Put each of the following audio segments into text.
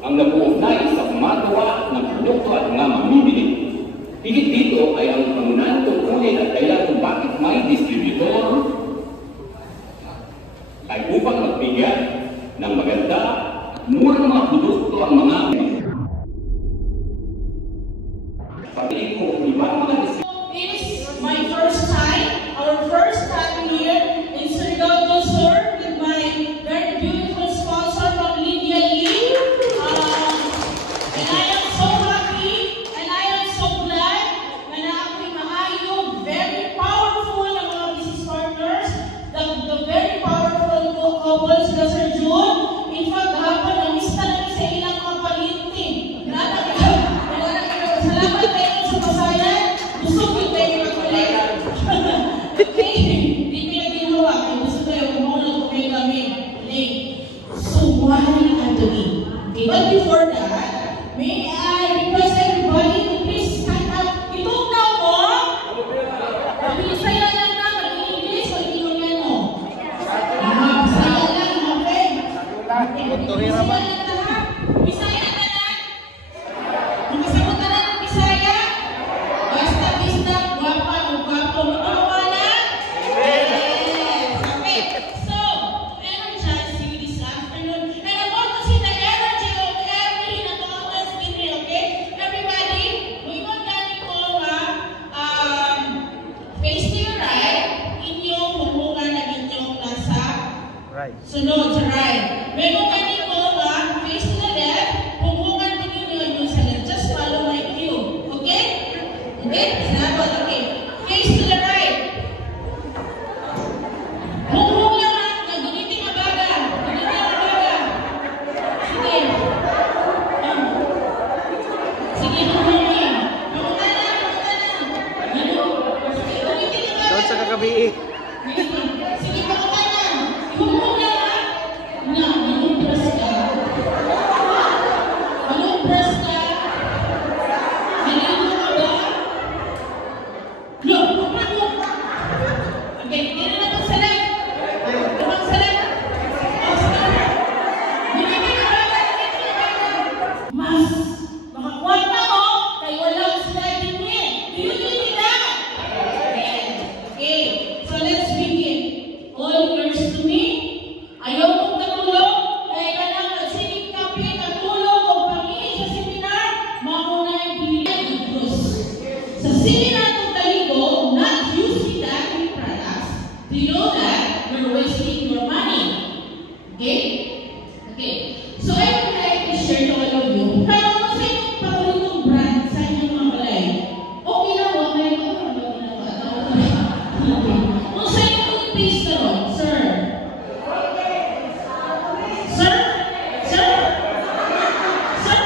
ang nag-uugnay sa magawa ng produkto at mga mamimili. Higit dito ay ang pangunahing tungkulin at dahilan kung bakit may distributor ay upang magbigay ng maganda, murang mga produkto ang mga pagpili ko ibang mga distributor. It is my first time, our first time here in Surigao Store with my very beautiful sponsor from Lydia Lee. And I am so happy and I am so glad na ako'y maayo, very powerful ang mga business partners, the very powerful couples na Sir June. In fact, hapon, na-miss talaga sa ilang mga palinti. Salamat kayo sa pasayan. Gusto ko tayo mag-ulit. Okay? Hindi ko yung ginawa. Gusto tayo kumunod kung may kami. So, why Anthony? Okay, but before that, may I request everybody to please stand up. Itugnaw mo? Bisaya lang na. Mag-English o Italiano? Bisaya lang. Okay? Bisaya lang na. Bisaya na na. Magkasabot na na ng Bisaya. Basta bista, guwapa o guwapo. Magkawala? Yes. Okay. So, energize you this afternoon. And I want to see the energy of every Natotas Bini, okay? Everybody, ingon gani ko face to your right, inyong humugan na inyong nasa sunod sa right. Meron gani ko face to the left, humugan po ninyo inyong sa left. Just follow my cue. Okay? Okay? Sinabot. Okay. Face to the right. Humugan lang. Naguniting mabaga. Naguniting mabaga. Sige. Sige, humugan. Humugan lang. Sige, guniting mabaga. Doon sa kagabi. Sige, humugan lang. Humugan lang. Na, malumpras ka. Malumpras ka. Nalito ka ba? No, no. Okay, dito na ito sa left. Tumang sa left. O, sa left. Guniting mabaga. Guniting mabaga. Mas, makakuha na mo, kay walang sliding niya. Do you believe that? Okay, so let's begin. All yours to me. Ayaw kong katulog, kaya ka lang nagsinig kape, katulog o pangingin sa seminar, mauna yung pilihan ng Diyos. Sa seminar ng taligo, not using that products, do you know that you're wasting your money? Okay? Okay. So I would like to share to all of you, kaya ano sa inyong paboritong brand sa inyong mga balay? Okay lang, huwag na ito. Okay. Kung sa inyong toothpaste na ron, sir? Sir? Sir? Sir?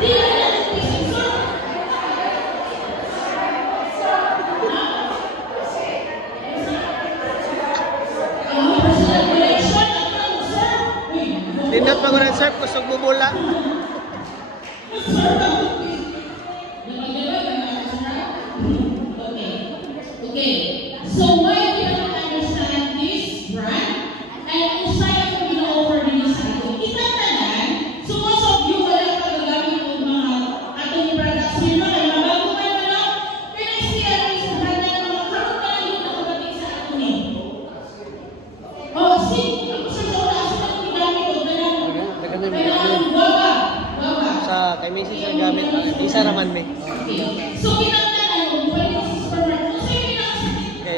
Di na lang toothpaste, sir? Personal collection? Ano, sir? Uy, Nindot pa ko ng surf, kusog bubula. Okay. So why we don't understand this brand? And kung sa'yo kung ino-offer nyo sa atin, itatanan, so most of you wala pa gagamit ng mga atong products nyo, kaya mabago kayo na lang, pero siya ay sa brand na mga karoon ka lang yung nakabating sa atin eh. Oh, see, ako sa wala sa ating gamit o na lang. Pero ang baba. Sa kay Mrs. ang gamit. Isa naman may. Okay. So pinagtanan mo, balik sa supermarket. Kung sa'yo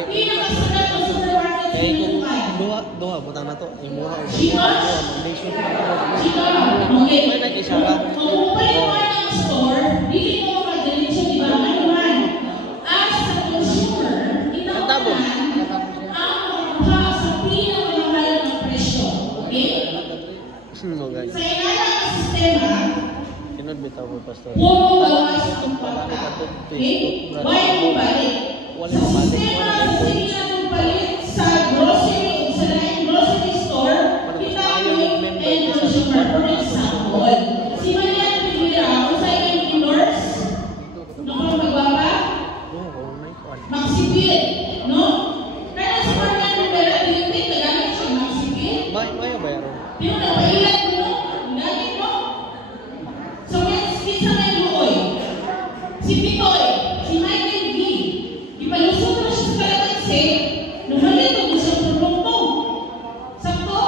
pinakasagat ng supermarket, Kaya sino kung kaya? duha, buta na to. Imuha o Chinos? foundation. Okay. May nag-isara. Kung balik mo ng store, dili mo makadiretso, di ba? Ano man? As a consumer, Tabo. inaunahan ang makakuha sa pinakamahal ng presyo. Okay? Sa ilalim ng sistema, Sinod bitaw mo, pastor. puro bawas ang pagka. Okay? Why mo balik? Wala Sa balik. sistema, sige na magpalit sa grocery o sa laing grocery store, kita mo yung end consumer. For example, si Maria Rivera, kung sa inyong endorse, naman magbaba, Maxipil, no? Kaya si Maria Rivera, do you think nagamit siya Maxipil? May bayaran. Yung napailan mo, no? Ang galing mo. So, kinsa may luoy. Si Pitoy, si Michael V. Ipalusok na siya sa kalamansi, lumalit mo sa produkto. Sakto?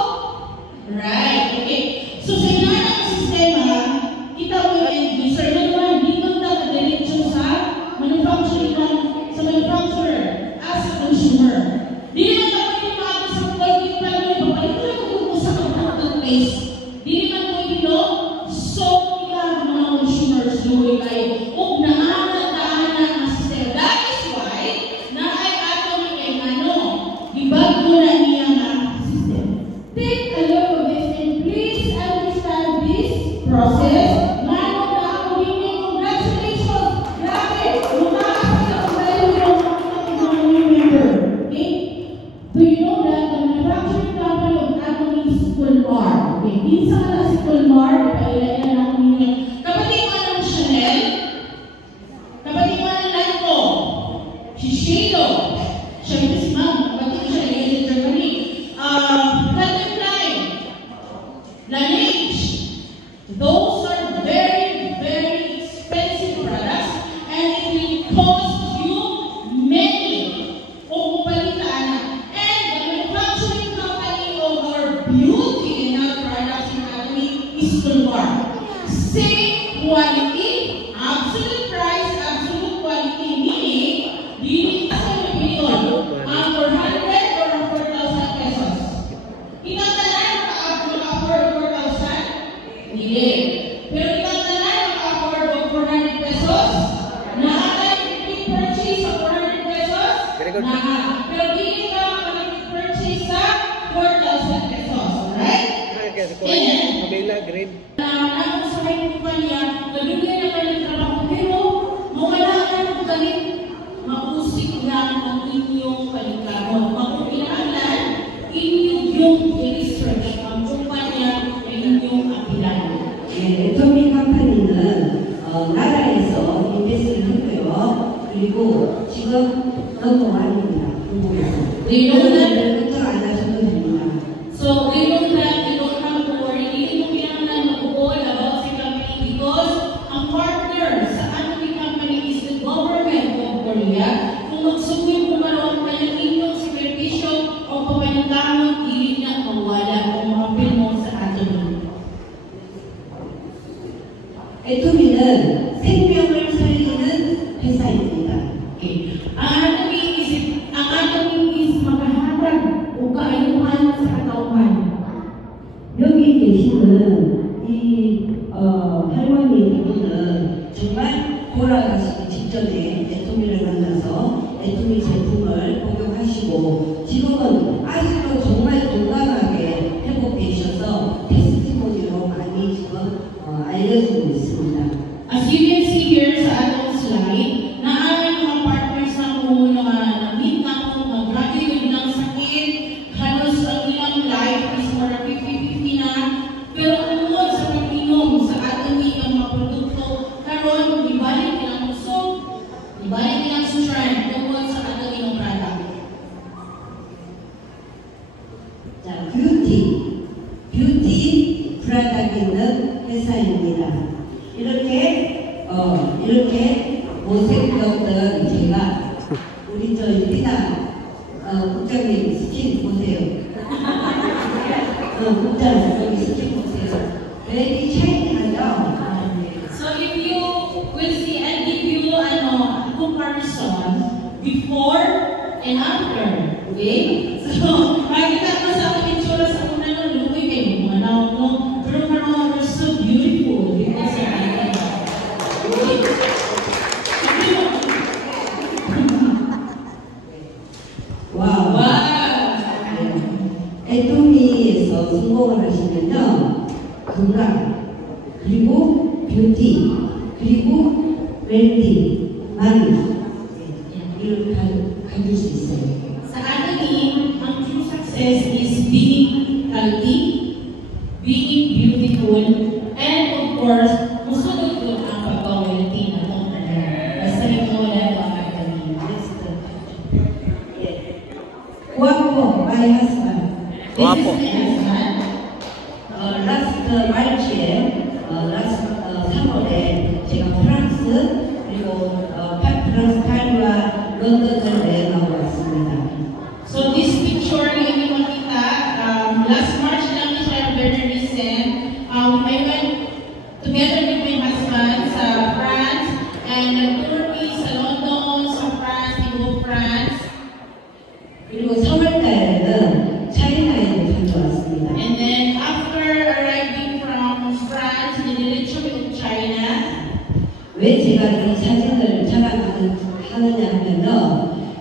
Right. Okay. So, sa inanang sistema, kita mo yung end user na naman, di mo nakadiretso sa manufacturer as a consumer. Di naman ako yung mga sa quality pa naman, papalit ko lang kung sa contact base. Di naman ko yung so ilang mga consumers doon kayo. Kung naanagdaan ang sistema. That is why, na ay ato ng ano, ibag mo na niya nga system. Take a look at this and please understand this process. Lalo na ako hindi, congratulations! Grabe! Lumakasya ko tayo yung mga member. Okay? Do you know that the manufacturing company of Atomy is Colmar? Okay? Minsan ka na si Colmar, ipailayan ako ninyo. Kapatid mo ng Chanel, kapatid mo ng Lanco, si Shado, siya ito si Ma'am, kapatid ko siya in Germany. Calvin Klein, Laneige, those are very, very expensive products and it will cost you many o kupalitaan. And the manufacturing company of our beauty and our products in Atomy is Colmar. Same quality, absolute price, absolute quality, meaning hindi ka sa mabili on 400 or 4,000 pesos. Itatalan maka-afford 4,000? Hindi. Pero itatalan maka-afford 400 pesos? Nakaka-repeat purchase sa 400 pesos? Naka. Pero hindi ka maka-repeat purchase sa 4,000 pesos. Alright? Mabila, grade. Nakakot sa may kumpanya, nalugay na kayo ng trabaho, pero mawala ka ng galit, mausik lang ang inyong palikaro. Makupilangan, inyong yung i-research ang kumpanya na inyong apilan. 애터미 컴퍼니는 나라에서 인베스트를 했고요. 그리고 지금 넘어갑니다. They know that, 걱정 안 하셔도 됩니다. so they know that they don't have to worry. Hindi mo kailangan mag-call about sa company because ang partner sa Atomy company is the government of Korea. Kung magsugoy mo maroon ka ng inyong sekretisyo o papanintamang hindi na mawala o mapil mo sa Atomy. 애터미는 생명을 살리는 회사입니다. Okay. Ang Atomy is makahatag o kaayuhan sa katawan. 여기 계시는 이 할머니 분은 정말 돌아가시기 직전에 애터미를 만나서 애터미 제품을 복용하시고 지금은 아직도 정말 건강하게 회복되셔서 테스티모니로 많이 지금 알려지고 있습니다. As you can see here sa atong slide, naaming mga partners na po na na-meet na po, mag-graduate ng sakit, halos ang ilang life is more than 50-50 na, pero tungkol sa pag-inom sa Atomy ng mga produkto, karon ibalik nilang usok, ibalik nilang strand tungkol sa Atomy ng product. 자, 뷰티 브라닥 있는 회사입니다. 이렇게 못생겼던 제가 우리 저 유리나 국장님 스킨 보세요. 국장 여기 스킨 보세요. very 샤이니하죠? So if you will see, I'll give you comparison before and after. Okay? So, makikita mo sa aking itsura sa una ng lumoy kayo, mga naon mo. Pero parang we're so beautiful because of that. Okay? 와우. Wow! 애토미에서 성공을 하시면요, 건강, 그리고 뷰티, 그리고 웰빙, 많이 이걸 가질 수 있어요. Sa Atomy, ang true success is being healthy, being beautiful, and of course, musunod ko ang pagpawalty na itong basta ito wala ko ang Atomy. Guapo, my husband. This is my husband. 라스트 마르치에 라스트 3월에 제가 프랑스 그리고 프랑스 파리와 런던을 여행하고 왔습니다. So this picture na inyong makita, last March lang siya, very recent. I went together with my husband sa France and nag-tour sa London, sa France, Ibo, France. 그리고 3월달에는 차이나에 다녀왔습니다. And then after arriving from France, diretso to China. 왜 제가 이 사진을 자랑하느냐 하면요,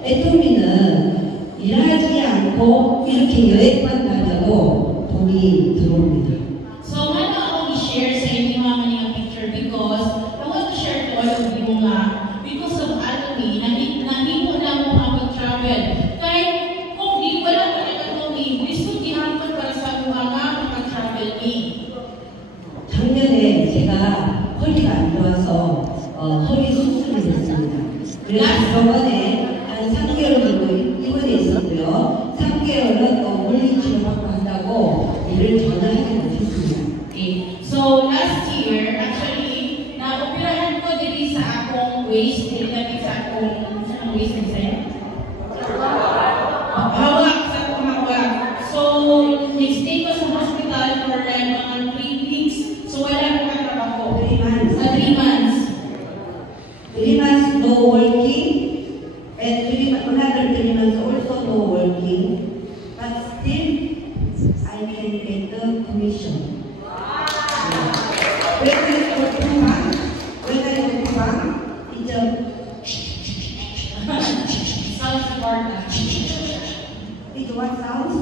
애토미는 일하지 않고 이렇게 여행만 다녀도 돈이 들어옵니다. So why not only share sa inyo mga kanina picture because I want to share to all of you nga because of Atomy, nahimo na mo ang mag-travel. Kahit kung di wala pa na Atomy, gusto gihapon para sa mga mag-travel ni. 작년에 제가 허리가 안 좋아서 허리 수술을 했습니다. 그래서 병원에 한 3개월 정도 입원해 있었고요. 3개월은 물리치료 받고 한다고 일을 전혀 하지 못했습니다. Okay. So last year, actually, na-operahan ko dito sa akong waist, dito sa akong waist design. Hawak sa akong hawak. So, nag-stay ko sa hospital for like mga 3 weeks. So, wala akong katrabaho. 3 months. 3 months. 3 months no working, and another 3 months also no working, but still I can get the commission. When I go to bank, it's Sounds important. it's what sounds?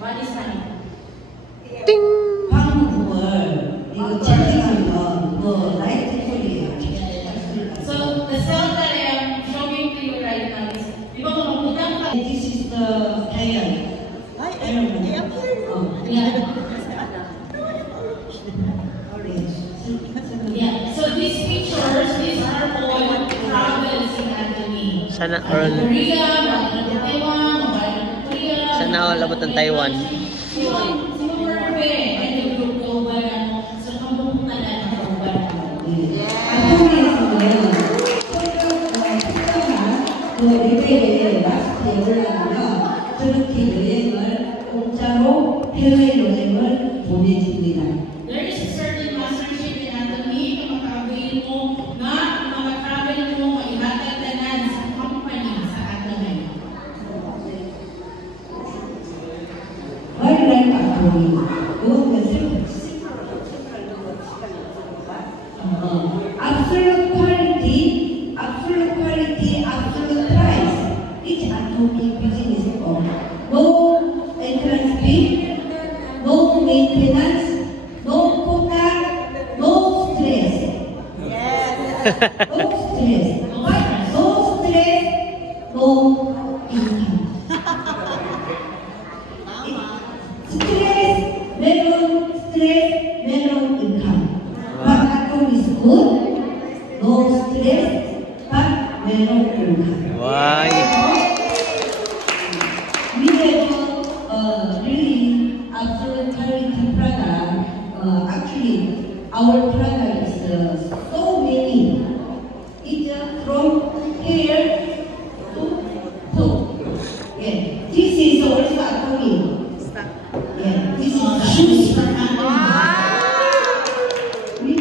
What is that? 방구월. 이거 채팅하면 라이트 소리예요. So, the sound that I am showing to you right now is, di ba kung magputang ka? This is the iron. Yeah. So these pictures, these are all travels in Atomy. Sana all. Korea, Bangladesh, Taiwan, Korea. Sana all abot ng Taiwan. Siguro and the global sa kabubutan ng global. 저렇게 여행을 공짜로 해외 여행을 보내줍니다. There is a certain mastership in Atomy na makaavail mo na maka-travel mo maihatagdanan sa company sa Atomy. Why like Atomy? Absolute quality, absolute price. It's Atomy business of no entrance fee, no maintenance, no quota, no stress. No stress. What? No stress, no income. Stress, meron income. But Atomy is good, no stress, but meron income. Why? We have really absolute quality product. Actually, our product is so many. It's from here to foot. Yeah, this is also Atomy. Yeah, this is Shoes from Atomy. We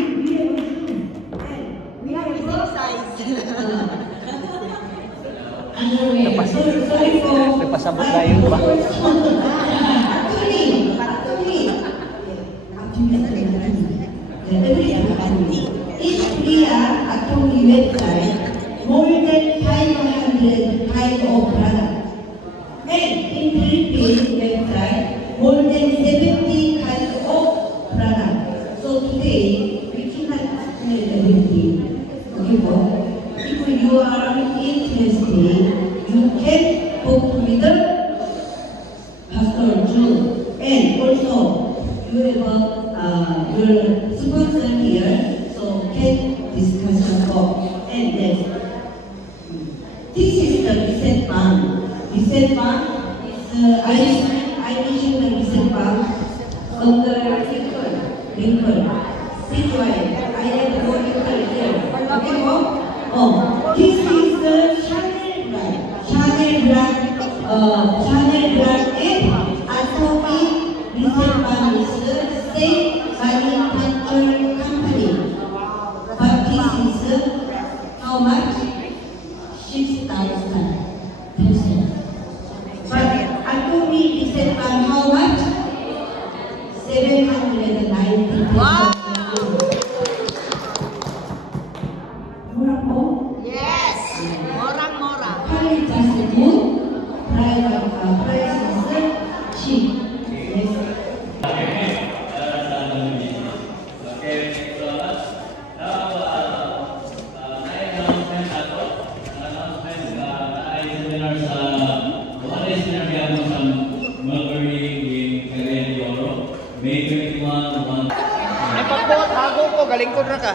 have Underwear. sorry for. Nagpasabot na yun ba? Atomy website, more than 500 kinds of products. And in Philippines website, more than 70 kinds of products. So today, we cannot explain everything. If you are interested, you can talk with the Pastor June. And also, you have your sponsor here, so can discussion talk. And next, this is the reset bank. Reset bank is I mentioned the reset bank under wrinkle. Sit wide. I have no wrinkle here. Okay, oh? Oh, this is the Chanel brand. Chanel brand and Atomic Recent Balm is the same manufacturing company. But this is how much? 6,000. But Atomic Recent Balm how much? 790. Wow! Mura po? Yes! Morang-mora. Quality is good. Price is cheap. Yes. Ay, pagbuhat, hago ko, galingkod na ka.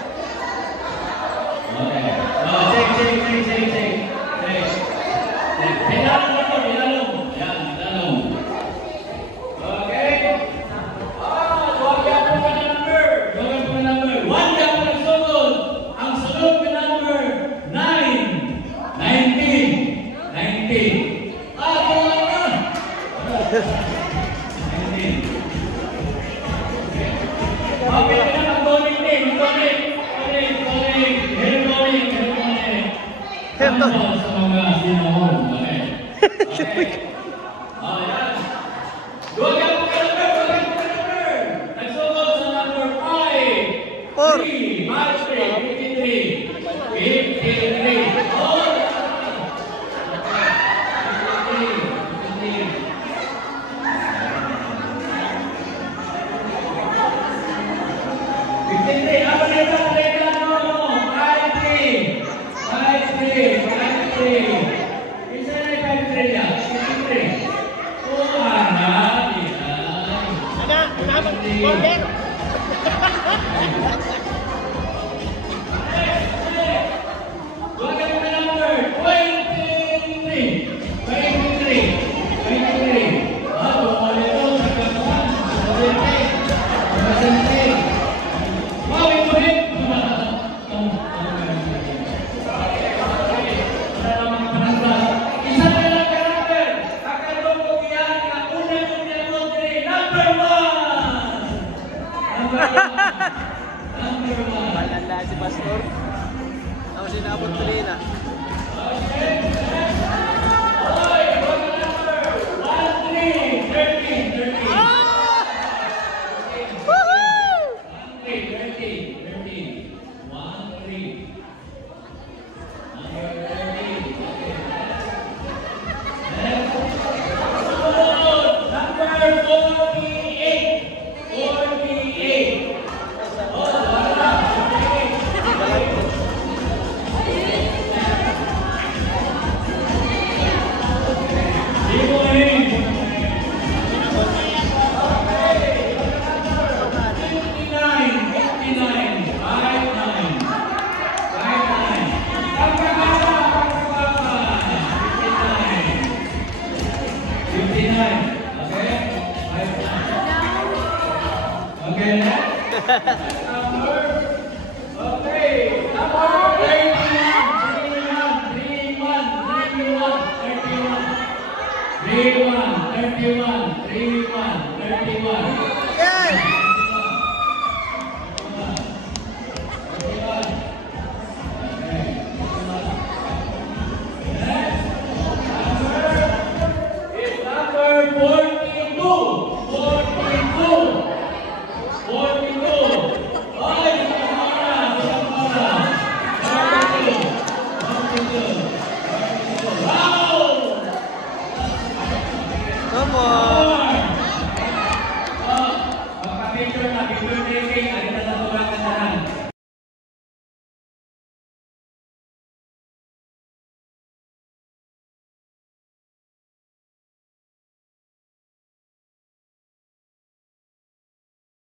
Malanda si Pastor. Ako sinabot tuloy na. Three one, 31, 3